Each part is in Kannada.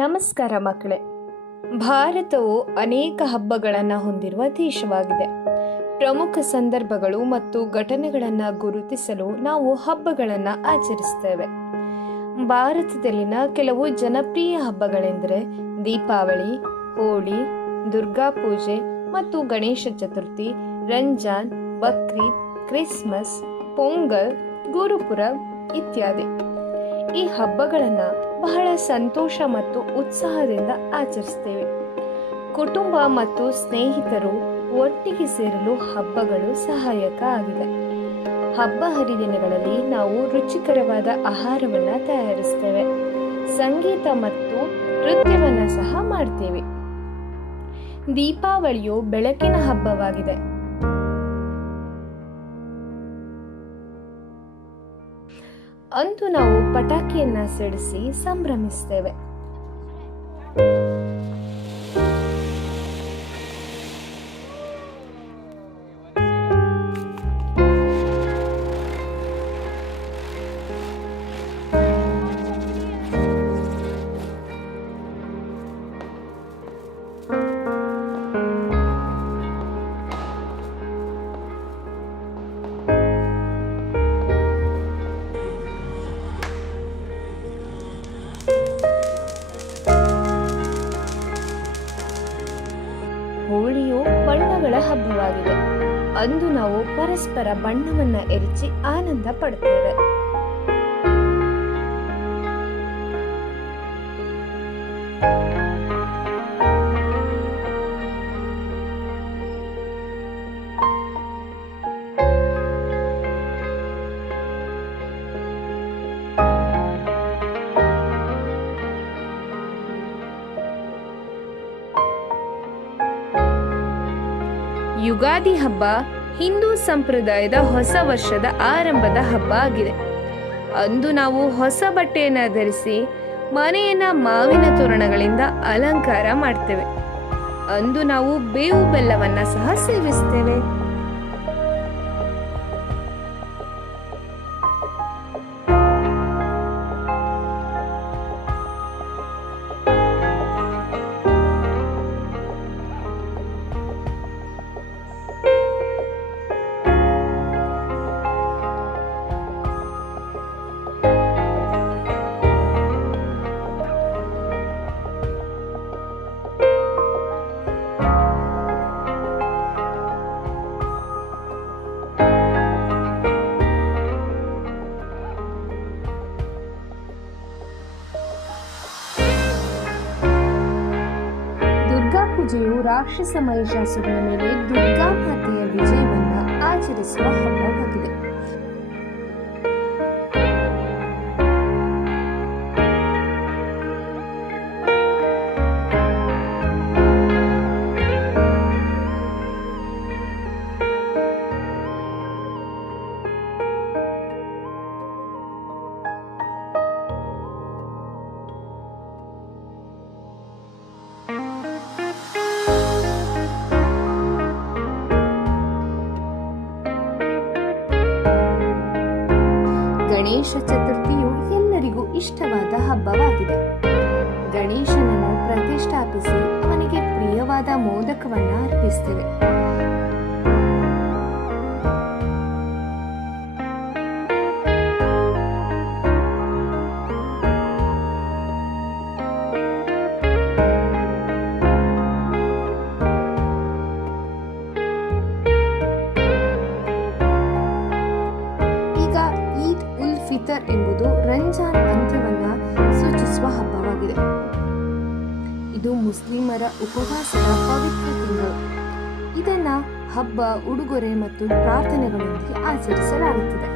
ನಮಸ್ಕಾರ ಮಕ್ಕಳೇ. ಭಾರತವು ಅನೇಕ ಹಬ್ಬಗಳನ್ನು ಹೊಂದಿರುವ ದೇಶವಾಗಿದೆ. ಪ್ರಮುಖ ಸಂದರ್ಭಗಳು ಮತ್ತು ಘಟನೆಗಳನ್ನು ಗುರುತಿಸಲು ನಾವು ಹಬ್ಬಗಳನ್ನು ಆಚರಿಸ್ತೇವೆ. ಭಾರತದಲ್ಲಿನ ಕೆಲವು ಜನಪ್ರಿಯ ಹಬ್ಬಗಳೆಂದರೆ ದೀಪಾವಳಿ, ಹೋಳಿ, ದುರ್ಗಾ ಪೂಜೆ ಮತ್ತು ಗಣೇಶ ಚತುರ್ಥಿ, ರಂಜಾನ್, ಬಕ್ರೀದ್, ಕ್ರಿಸ್ಮಸ್, ಪೊಂಗಲ್, ಗುರುಪುರಬ್ ಇತ್ಯಾದಿ. ಈ ಹಬ್ಬಗಳನ್ನು ಬಹಳ ಸಂತೋಷ ಮತ್ತು ಉತ್ಸಾಹದಿಂದ ಆಚರಿಸ್ತೇವೆ. ಕುಟುಂಬ ಮತ್ತು ಸ್ನೇಹಿತರು ಒಟ್ಟಿಗೆ ಸೇರಲು ಹಬ್ಬಗಳು ಸಹಾಯಕ ಆಗಿದೆ. ಹಬ್ಬ ಹರಿದಿನಗಳಲ್ಲಿ ನಾವು ರುಚಿಕರವಾದ ಆಹಾರವನ್ನು ತಯಾರಿಸ್ತೇವೆ, ಸಂಗೀತ ಮತ್ತು ನೃತ್ಯವನ್ನು ಸಹ ಮಾಡ್ತೇವೆ. ದೀಪಾವಳಿಯು ಬೆಳಕಿನ ಹಬ್ಬವಾಗಿದೆ. ಅಂದು ನಾವು ಪಟಾಕಿಯನ್ನ ಸಿಡಿಸಿ ಸಂಭ್ರಮಿಸ್ತೇವೆ. ಹೋಳಿಯು ಬಣ್ಣಗಳ ಹಬ್ಬವಾಗಿದೆ. ಅಂದು ನಾವು ಪರಸ್ಪರ ಬಣ್ಣವನ್ನ ಎರಚಿ ಆನಂದ ಪಡುತ್ತೇವೆ. ಯುಗಾದಿ ಹಬ್ಬ ಹಿಂದೂ ಸಂಪ್ರದಾಯದ ಹೊಸ ವರ್ಷದ ಆರಂಭದ ಹಬ್ಬ ಆಗಿದೆ. ಅಂದು ನಾವು ಹೊಸ ಬಟ್ಟೆಯನ್ನು ಧರಿಸಿ ಮನೆಯನ್ನ ಮಾವಿನ ತೋರಣಗಳಿಂದ ಅಲಂಕಾರ ಮಾಡ್ತೇವೆ. ಅಂದು ನಾವು ಬೇವು ಬೆಲ್ಲವನ್ನ ಸಹ ಸೇವಿಸ್ತೇವೆ. ಪೂಜೆಯು ರಾಕ್ಷಸ ಮಹಿಷಾಸುರನ ಮೇಲೆ ದುರ್ಗಾ ಮಾತೆಯ ವಿಜಯವನ್ನು ಆಚರಿಸುವ ಹಬ್ಬವಾಗಿದೆ. ಗಣೇಶ ಚತುರ್ಥಿಯು ಎಲ್ಲರಿಗೂ ಇಷ್ಟವಾದ ಹಬ್ಬವಾಗಿದೆ. ಗಣೇಶನನ್ನು ಪ್ರತಿಷ್ಠಾಪಿಸಿ ಅವನಿಗೆ ಪ್ರಿಯವಾದ ಮೋದಕವನ್ನು ಅರ್ಪಿಸ್ತೇವೆ. ಎಂಬುದು ರಂಜಾನ್ ಅಂತ್ಯವನ್ನು ಸೂಚಿಸುವ ಹಬ್ಬವಾಗಿದೆ. ಇದು ಮುಸ್ಲಿಮರ ಉಪವಾಸದ ಪವಿತ್ರ ತಿಂಗಳು. ಇದನ್ನ ಹಬ್ಬ, ಉಡುಗೊರೆ ಮತ್ತು ಪ್ರಾರ್ಥನೆಗಳೊಂದಿಗೆ ಆಚರಿಸಲಾಗುತ್ತದೆ.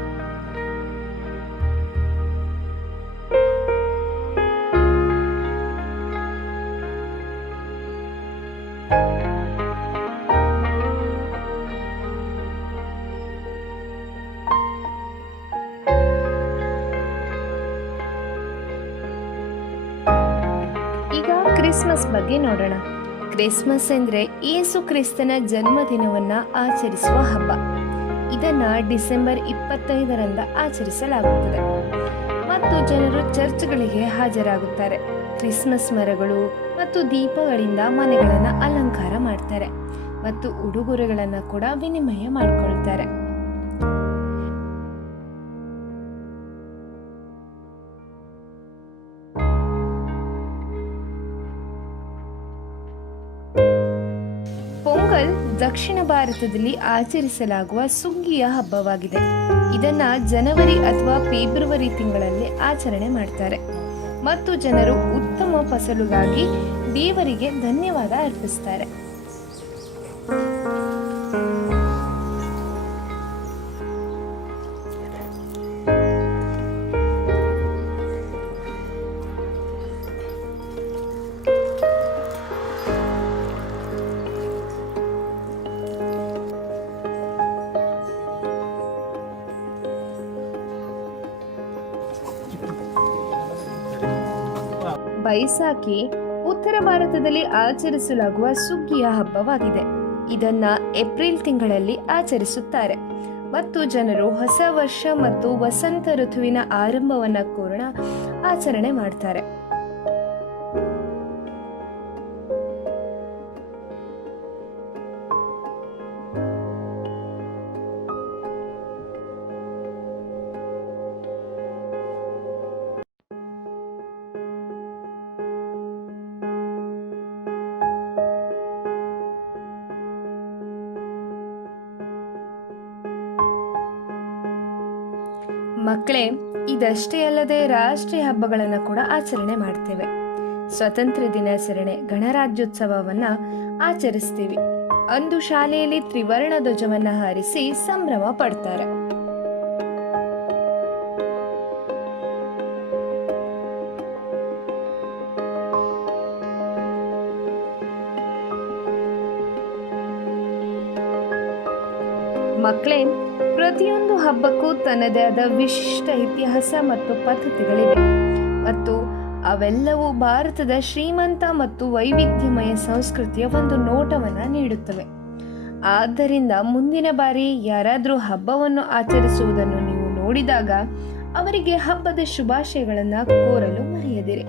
ಈಗ ಕ್ರಿಸ್ಮಸ್ ಬಗ್ಗೆ ನೋಡೋಣ. ಕ್ರಿಸ್ಮಸ್ ಎಂದರೆ ಯೇಸು ಕ್ರಿಸ್ತನ ಜನ್ಮದಿನವನ್ನು ಆಚರಿಸುವ ಹಬ್ಬ. ಇದನ್ನು ಡಿಸೆಂಬರ್ 25ರಂದು ಆಚರಿಸಲಾಗುತ್ತದೆ ಮತ್ತು ಜನರು ಚರ್ಚ್ಗಳಿಗೆ ಹಾಜರಾಗುತ್ತಾರೆ. ಕ್ರಿಸ್ಮಸ್ ಮರಗಳು ಮತ್ತು ದೀಪಗಳಿಂದ ಮನೆಗಳನ್ನು ಅಲಂಕಾರ ಮಾಡ್ತಾರೆ ಮತ್ತು ಉಡುಗೊರೆಗಳನ್ನು ಕೂಡ ವಿನಿಮಯ ಮಾಡಿಕೊಳ್ತಾರೆ. ಪೊಂಗಲ್ ದಕ್ಷಿಣ ಭಾರತದಲ್ಲಿ ಆಚರಿಸಲಾಗುವ ಸುಗ್ಗಿಯ ಹಬ್ಬವಾಗಿದೆ. ಇದನ್ನ ಜನವರಿ ಅಥವಾ ಫೆಬ್ರವರಿ ತಿಂಗಳಲ್ಲಿ ಆಚರಣೆ ಮಾಡ್ತಾರೆ ಮತ್ತು ಜನರು ಉತ್ತಮ ಫಸಲುಗಾಗಿ ದೇವರಿಗೆ ಧನ್ಯವಾದ ಅರ್ಪಿಸ್ತಾರೆ. ಬೈಸಾಖಿ ಉತ್ತರ ಭಾರತದಲ್ಲಿ ಆಚರಿಸಲಾಗುವ ಸುಗ್ಗಿಯ ಹಬ್ಬವಾಗಿದೆ. ಇದನ್ನ ಏಪ್ರಿಲ್ ತಿಂಗಳಲ್ಲಿ ಆಚರಿಸುತ್ತಾರೆ ಮತ್ತು ಜನರು ಹೊಸ ವರ್ಷ ಮತ್ತು ವಸಂತ ಋತುವಿನ ಆರಂಭವನ್ನ ಕೂಡ ಆಚರಣೆ ಮಾಡ್ತಾರೆ. ಮಕ್ಕಳೇ, ಇದಷ್ಟೇ ಅಲ್ಲದೆ ರಾಷ್ಟ್ರೀಯ ಹಬ್ಬಗಳನ್ನು ಕೂಡ ಆಚರಣೆ ಮಾಡ್ತೇವೆ. ಸ್ವತಂತ್ರ ದಿನಾಚರಣೆ, ಗಣರಾಜ್ಯೋತ್ಸವವನ್ನ ಆಚರಿಸ್ತೀವಿ. ಅಂದು ಶಾಲೆಯಲ್ಲಿ ತ್ರಿವರ್ಣ ಧ್ವಜವನ್ನ ಹಾರಿಸಿ ಸಂಭ್ರಮ ಪಡ್ತಾರೆ. ಮಕ್ಕಳೇ, ಪ್ರತಿಯೊಂದು ಹಬ್ಬಕ್ಕೂ ತನ್ನದೇ ಆದ ವಿಶಿಷ್ಟ ಇತಿಹಾಸ ಮತ್ತು ಪದ್ಧತಿಗಳಿವೆ ಮತ್ತು ಅವೆಲ್ಲವೂ ಭಾರತದ ಶ್ರೀಮಂತ ಮತ್ತು ವೈವಿಧ್ಯಮಯ ಸಂಸ್ಕೃತಿಯ ಒಂದು ನೋಟವನ್ನು ನೀಡುತ್ತವೆ. ಆದ್ದರಿಂದ ಮುಂದಿನ ಬಾರಿ ಯಾರಾದರೂ ಹಬ್ಬವನ್ನು ಆಚರಿಸುವುದನ್ನು ನೀವು ನೋಡಿದಾಗ ಅವರಿಗೆ ಹಬ್ಬದ ಶುಭಾಶಯಗಳನ್ನು ಕೋರಲು ಮರೆಯದಿರಿ.